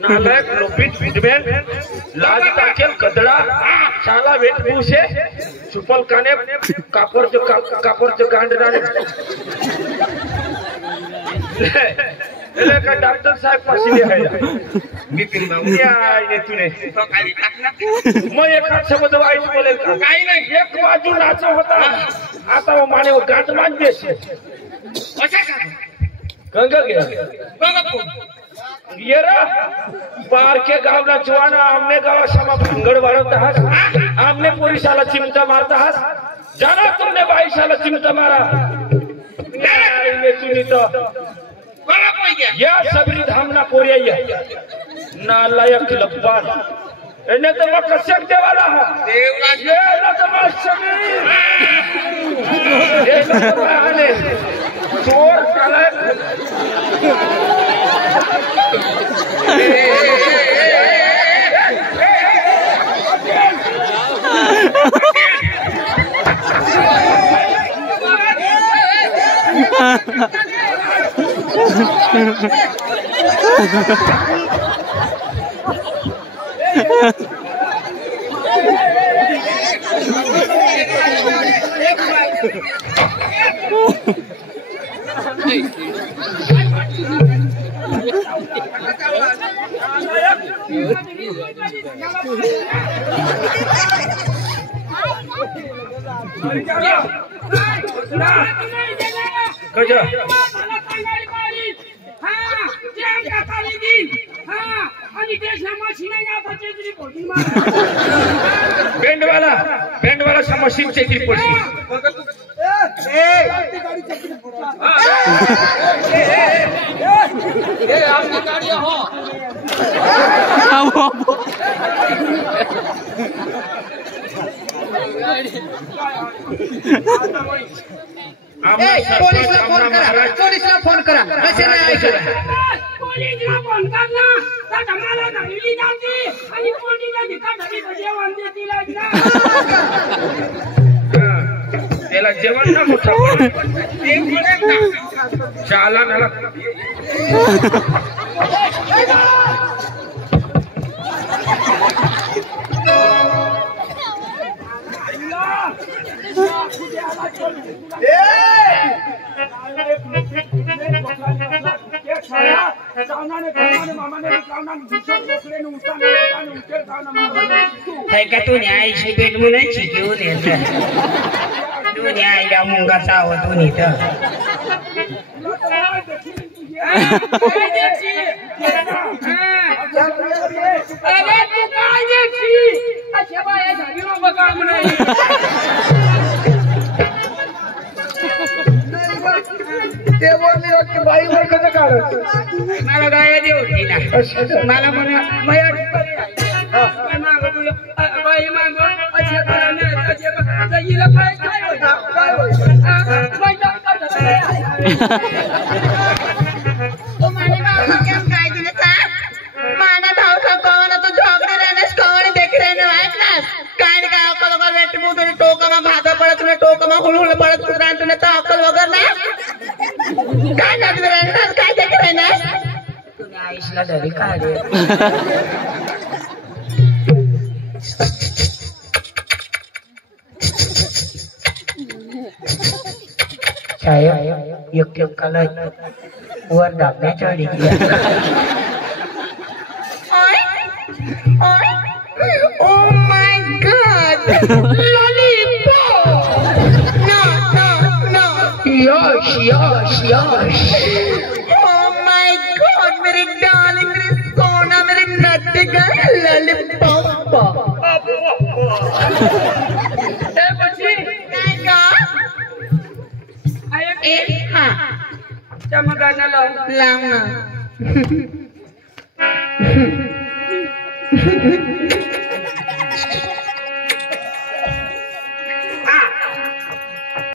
नालायक लोपित विधवेन लाज ताकेल कदड़ा शाला वेटभूषे चुपल काने कापर जो गांडना ने ले का डॉक्टर साहब पाशी है बिपिन बाबू ये तूने मैं एक हाथ से दवाई बोले काही नाही एक बाजू नाचो होता आता वो माने वो गांड मान देसे अच्छा गंगा गया ये रा बार के गाव ना जवान आमने गावा समा भंगड़ वाढवता हास आमने पोलिसाला चिमटा मारता हास जाना तुमने बाईसाला चिमटा मारा ये तुनी तो या सगळी धामना पोरी आहे नालायक लब्बान एने तो मग कशक देवाला हा देवराज ये तो सगळी ये तो आले चोर काला बैंड वाला समशीन चेतरी पडशी आपकी गाड़ियां हो पोलिसला फोन करा कसे नाही पोलिसला फोन कर ना तर आम्हाला घरी जाती आणि पोलिसला घेता घरी जेवण देतील त्याला जेवण ना मोठं शाला नाला Thầy cái tôi nhảy chỉ biết muốn lấy chỉ cứu liền rồi. Tôi nhảy đeo mông gà sao tôi nhỉ tơ. By वर कसं काढत मला गाय देवती ना मला म्हणा मया बाई माग अशा हिला काय काय माना भाव कौन तो झगड़े रहने कौन देख रहे ने वाइकनास कांड का अकल वगर बेट मु तने टोका में भागा पड़त तने टोका में हुलहुल पड़त कुरान तने तो अकल वगर ना काय ना रहने काय देख रहे ने तूने आईशला धरी काय रे saya yuk kalau वर दाबने चढ़ी गया Oh my God! Lollipop! No. Yash Oh my God! मेरी darling, मेरी सोना, मेरी नट्टी गर्ल lollipop! ए बच्ची हाँ चमकाना लाऊं ना